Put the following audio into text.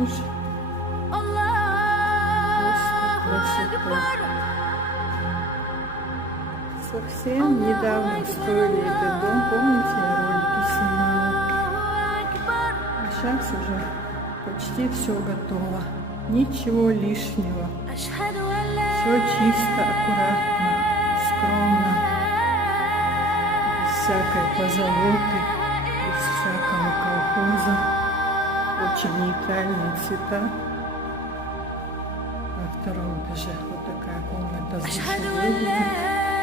Боже, просто красота. Совсем недавно строили этот дом, помните, я ролики снимала. А сейчас уже почти все готово. Ничего лишнего. Все чисто, аккуратно, скромно. Без всякой позолоты, без всякого колхоза. Очень нейтральные цвета. Во втором этаже вот такая комната с душевой выглядит.